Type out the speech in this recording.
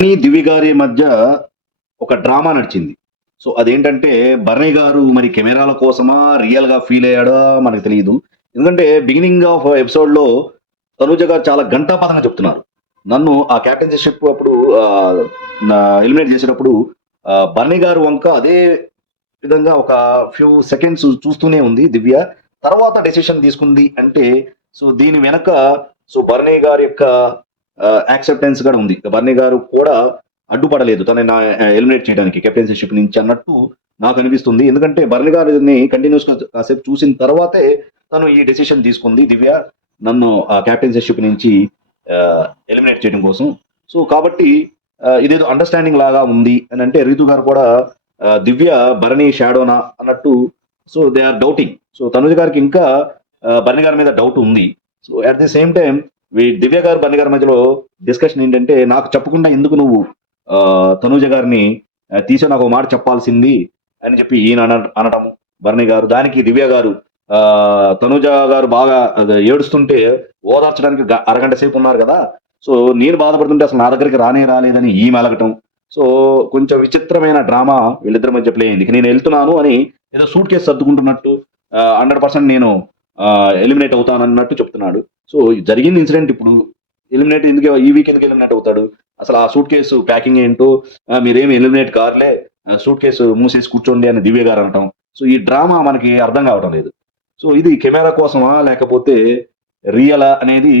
ఈ దివి గారి మధ్య ఒక డ్రామా నడిచింది. సో అదేంటంటే బర్నీ గారు మరి కెమెరాల కోసమా రియల్గా ఫీల్ అయ్యాడో మనకు తెలియదు ఎందుకంటే బిగినింగ్ ఆఫ్ ఎపిసోడ్లో తనుజ గారు చాలా గంటాపదంగా చెప్తున్నారు. నన్ను ఆ క్యాప్టెన్షిప్ అప్పుడు ఎలిమినేట్ చేసేటప్పుడు ఆ, బర్నీ గారు వంక అదే విధంగా ఒక ఫ్యూ సెకండ్స్ చూస్తూనే ఉంది దివ్య. తర్వాత డెసిషన్ తీసుకుంది అంటే సో దీని వెనక సో బర్నీ గారి యొక్క యాక్సెప్టెన్స్ కూడా ఉంది. బర్నీ గారు కూడా అడ్డుపడలేదు. తన ఎలిమినేట్ చేయడానికి కెప్టెన్సీషిప్ నుంచి అన్నట్టు నాకు అనిపిస్తుంది. ఎందుకంటే బర్నీ గారిని కంటిన్యూస్గా కాసేపు చూసిన తర్వాతే తను ఈ డెసిషన్ తీసుకుంది. దివ్య నన్ను ఆ కెప్టెన్సీషిప్ నుంచి ఎలిమినేట్ చేయడం కోసం. సో కాబట్టి ఇదేదో అండర్స్టాండింగ్ లాగా ఉంది అని అంటే రీతు గారు కూడా దివ్య భరణి షాడోనా అన్నట్టు so they are doubting so Tanuja గారికి ఇంకా భరణి గారి మీద డౌట్ ఉంది. So at the same time we Divya గారు భరణి గారి మధ్యలో డిస్కషన్ ఏంటంటే నాకు చెప్పకుండా ఎందుకు నువ్వు తనూజ గారిని తీసే నాకు ఒక మాట చెప్పాల్సింది అని చెప్పి ఈయన అన అనటం బర్ణి గారు దానికి దివ్య గారు తనూజ గారు బాగా ఏడుస్తుంటే ఓదార్చడానికి గ- అరగంట సేపు ఉన్నారు కదా. సో నేను బాధపడుతుంటే అసలు నా దగ్గరికి రానే రాలేదని ఈ మెలగటం సో కొంచెం విచిత్రమైన డ్రామా వీళ్ళిద్దరి మధ్య ప్లే అయింది. నేను వెళ్తున్నాను అని ఏదో సూట్ కేసు సర్దుకుంటున్నట్టు హండ్రెడ్ పర్సెంట్ నేను ఎలిమినేట్ అవుతాను అన్నట్టు చెప్తున్నాడు. సో జరిగింది ఇన్సిడెంట్ ఇప్పుడు. ఎలిమినేట్ ఎందుకు ఈ వీక్ ఎందుకు ఎలిమినేట్ అవుతాడు? అసలు ఆ సూట్ కేసు ప్యాకింగ్ ఏంటో మీరేమి ఎలిమినేట్ కార్లే సూట్ కేసు మూసేసి కూర్చోండి అని దివ్య గారు అనటం. సో ఈ డ్రామా మనకి అర్థం కావటం లేదు. సో ఇది కెమెరా కోసమా లేకపోతే రియలా అనేది